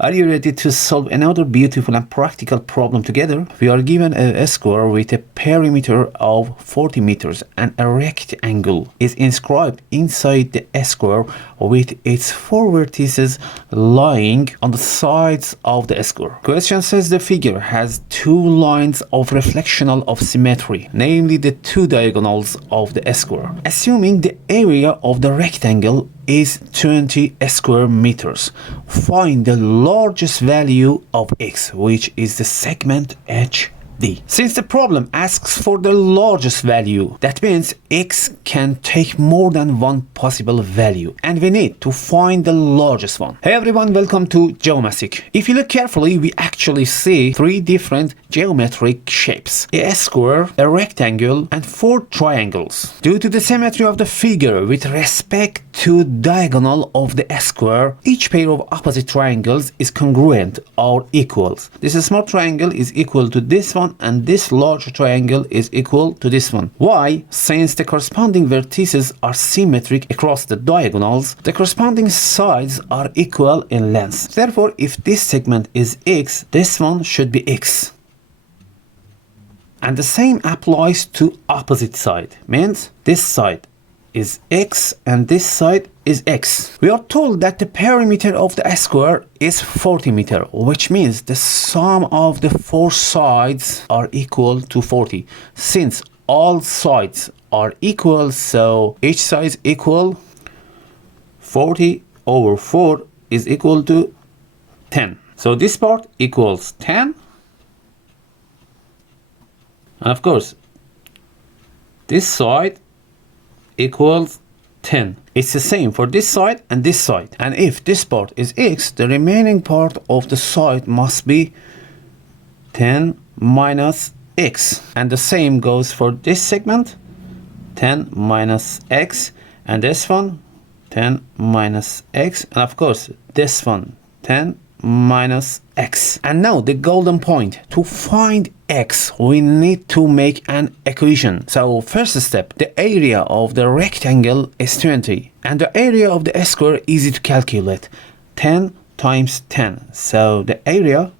Are you ready to solve another beautiful and practical problem together? We are given a square with a perimeter of 40 meters and a rectangle is inscribed inside the square with its four vertices lying on the sides of the square. Question says the figure has two lines of reflectional of symmetry, namely the two diagonals of the square. Assuming the area of the rectangle is 20 square meters, find the largest value of x, which is the segment HD. Since the problem asks for the largest value, that means x can take more than one possible value, and we need to find the largest one. Hey everyone, welcome to Geomathic. If you look carefully, we actually see three different geometric shapes: a square, a rectangle, and four triangles. Due to the symmetry of the figure with respect to diagonal of the square, each pair of opposite triangles is congruent or equals. This small triangle is equal to this one, and this large triangle is equal to this one. Why? Since the corresponding vertices are symmetric across the diagonals, the corresponding sides are equal in length. Therefore, if this segment is x, this one should be x. And the same applies to opposite side. Means this side is x and this side is x. We are told that the perimeter of the square is 40 meters, which means the sum of the four sides are equal to 40. Since all sides are equal, so each side is equal, 40 over 4 is equal to 10. So this part equals 10. And of course, this side equals 10. It's the same for this side and this side. And if this part is x, the remaining part of the side must be 10 minus x. And the same goes for this segment, 10 minus x, and this one, 10 minus x, and of course this one, 10 minus x. And now the golden point: to find x, we need to make an equation. So first step, the area of the rectangle is 20 and the area of the square easy to calculate, 10 times 10. So the area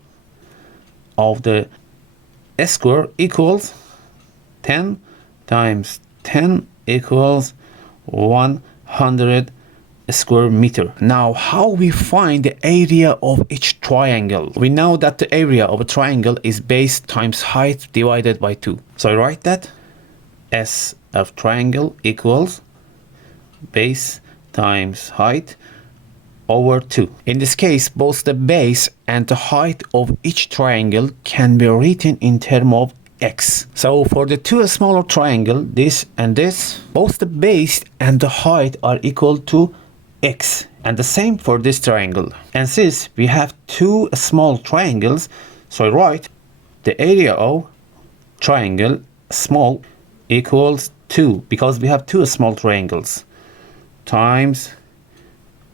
of the square equals 10 times 10 equals 100 square meter. Now, how we find the area of each triangle? We know that the area of a triangle is base times height divided by 2. So I write that S of triangle equals base times height over 2. In this case, both the base and the height of each triangle can be written in terms of x. So for the two smaller triangles, this and this, both the base and the height are equal to x, and the same for this triangle. And since we have two small triangles, so I write the area of triangle small equals 2, because we have two small triangles, times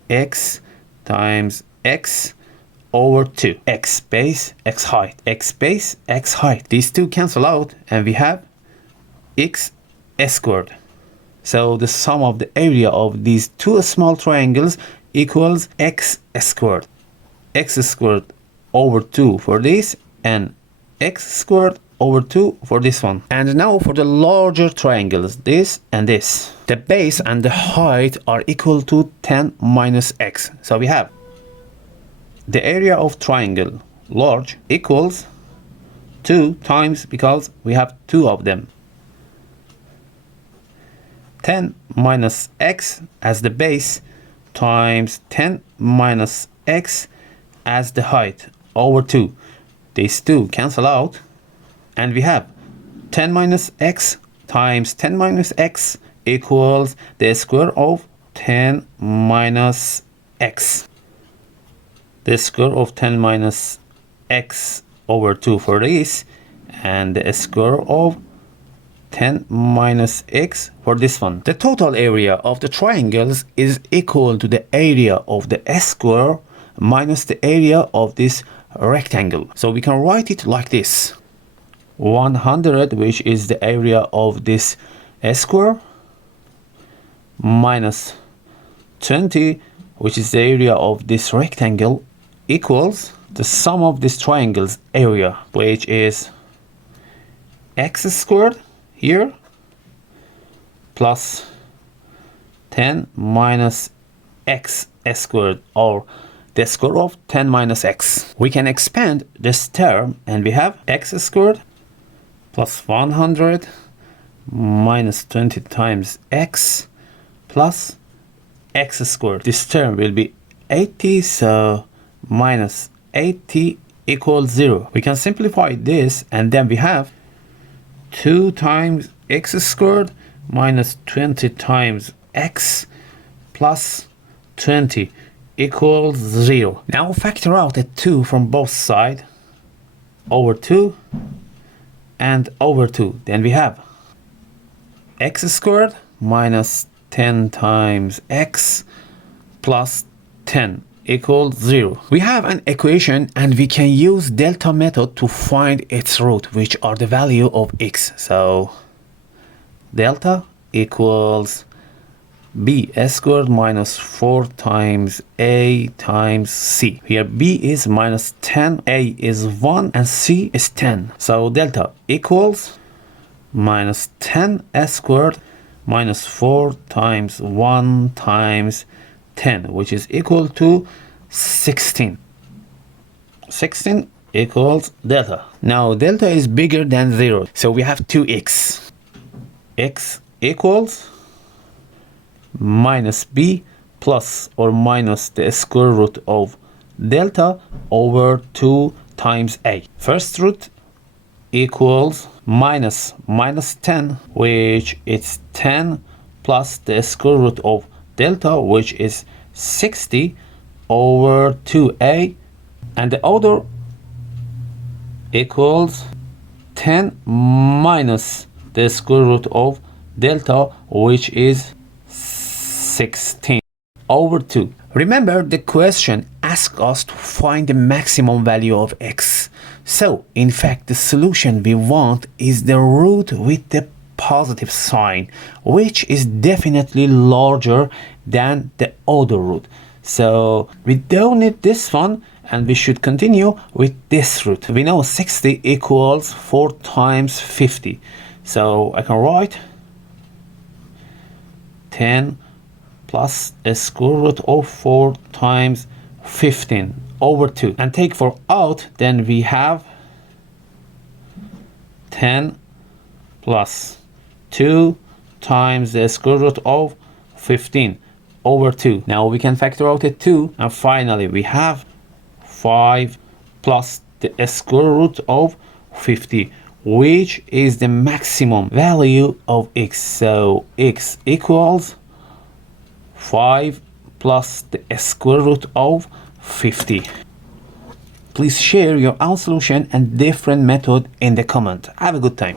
x over 2. X base, x height, x base, x height. These two cancel out and we have x squared. So the sum of the area of these two small triangles equals x squared. X squared over 2 for this and x squared over 2 for this one. And now for the larger triangles, this and this. The base and the height are equal to 10 minus x. So we have the area of triangle large equals 2 times, because we have two of them, 10 minus x as the base times 10 minus x as the height over 2. These two cancel out and we have 10 minus x times 10 minus x equals the square of 10 minus x. The square of 10 minus x over 2 for this, and the square of 10 minus x for this one. The total area of the triangles is equal to the area of the square minus the area of this rectangle. So we can write it like this: 100, which is the area of this square, minus 20, which is the area of this rectangle, equals the sum of this triangle's area, which is x squared here plus 10 minus x squared, or the square of 10 minus x. We can expand this term and we have x squared plus 100 minus 20 times x plus x squared. This term will be 80, so minus 80 equals 0. We can simplify this and then we have 2 times x squared minus 20 times x plus 20 equals 0. Now factor out a 2 from both sides, over 2 and over 2. Then we have x squared minus 10 times x plus 10 equals 0. We have an equation and we can use delta method to find its root, which are the value of x. So delta equals b squared minus 4 times a times c. Here b is minus 10, a is 1, and c is 10. So delta equals minus 10 squared minus 4 times 1 times 10, which is equal to 16. 16 equals delta. Now delta is bigger than 0, so we have 2x. X equals minus b plus or minus the square root of delta over 2 times a. First root equals minus 10, which is 10, plus the square root of delta, which is 60 over 2a, and the other equals 10 minus the square root of delta, which is 16 over 2. Remember, the question asks us to find the maximum value of x. So, in fact, the solution we want is the root with the positive sign, which is definitely larger than the other root. So, we don't need this one, and we should continue with this root. We know 60 equals 4 times 50. So, I can write 10 plus a square root of 4 times 15 over 2. And take 4 out, then we have 10 plus 2 times the square root of 15 over 2. Now we can factor out a 2, and finally we have 5 plus the square root of 50, which is the maximum value of x. So x equals 5 plus the square root of 50. Please share your own solution and different method in the comment. Have a good time.